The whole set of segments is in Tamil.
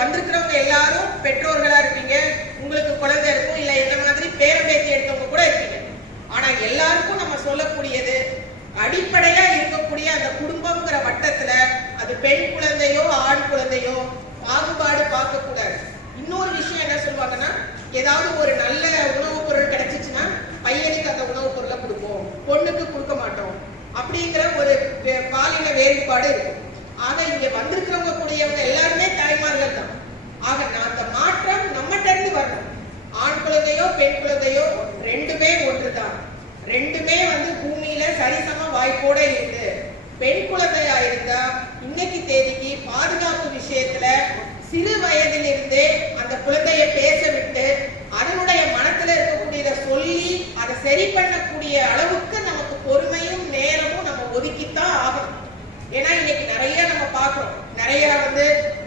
வந்திருக்கிறவங்க எல்லாரும் பெற்றோர்களா இருப்பீங்க, உங்களுக்கு குழந்தை இருக்கும், இல்ல இந்த மாதிரி பேரம்பேத்தி எடுத்தவங்க கூட இருப்பீங்க. ஆனா எல்லாருக்கும் நம்ம சொல்லக்கூடியது, அடிப்படையா இருக்கக்கூடிய அந்த குடும்பம்ங்கிற வட்டத்துல அது பெண் குழந்தையோ ஆண் குழந்தையோ பாகுபாடு பார்க்க கூடாது. இன்னொரு விஷயம் என்ன சொல்லுவாங்கன்னா, ஏதாவது ஒரு நல்ல உணவுப் பொருள் கிடைச்சிச்சுன்னா பையனுக்கு அந்த உணவுப் பொருளை கொடுப்போம், பொண்ணுக்கு கொடுக்க மாட்டோம் அப்படிங்கிற ஒரு பாலின வேறுபாடு இருக்கு. ஆக இங்க வந்திருக்கிறவங்க கூடியவங்க எல்லாருமே தாய்மார்கள் தான். ஆக அந்த மாற்றம் நம்மகிட்ட இருந்து வரணும். ஆண் குழந்தையோ பெண் குழந்தையோ ரெண்டுமே ஒன்றுதான். ரெண்டுமே பூமியில சரிசம வாய்ப்போட இருக்கு. பெண் குழந்தையா இருந்தா இன்னைக்கு தேதிக்கு பாதுகாப்பு விஷயத்துல சிறு வயதிலிருந்தே அந்த குழந்தைய பேச விட்டு அதனுடைய மனத்துல இருக்கக்கூடியதை சொல்லி அதை சரி பண்ணக்கூடிய அளவுக்கு நமக்கு பொறுமையும் நேரமும் நம்ம ஒதுக்கித்தான் ஆகணும். ஏன்னா இன்னைக்கு நிறைய நம்ம பார்க்கிறோம், நிறைய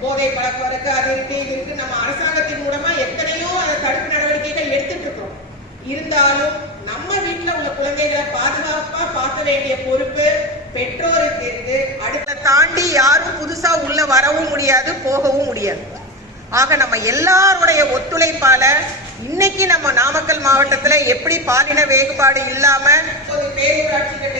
போதை பழக்கம் இருக்கு, அது இருக்கு, இது இருக்கு. நம்ம அரசாங்கத்தின் மூலமா எத்தனையோ அதை தடுப்பு நடவடிக்கைகள் எடுத்துட்டு இருக்கிறோம். இருந்தாலும் நம்ம வீட்டுல உள்ள குழந்தைகளை பாதுகாப்பா பார்க்க வேண்டிய பொறுப்பு பெற்றோருக்கு இருக்கு. அடுத்த தாண்டி யாரும் புதுசா உள்ள வரவும் முடியாது, போகவும் முடியாது. ஆக நம்ம எல்லாருடைய ஒத்துழைப்பால இன்னைக்கு நம்ம நாமக்கல் மாவட்டத்துல எப்படி பாலின வேறுபாடு இல்லாம பேரூராட்சிகள்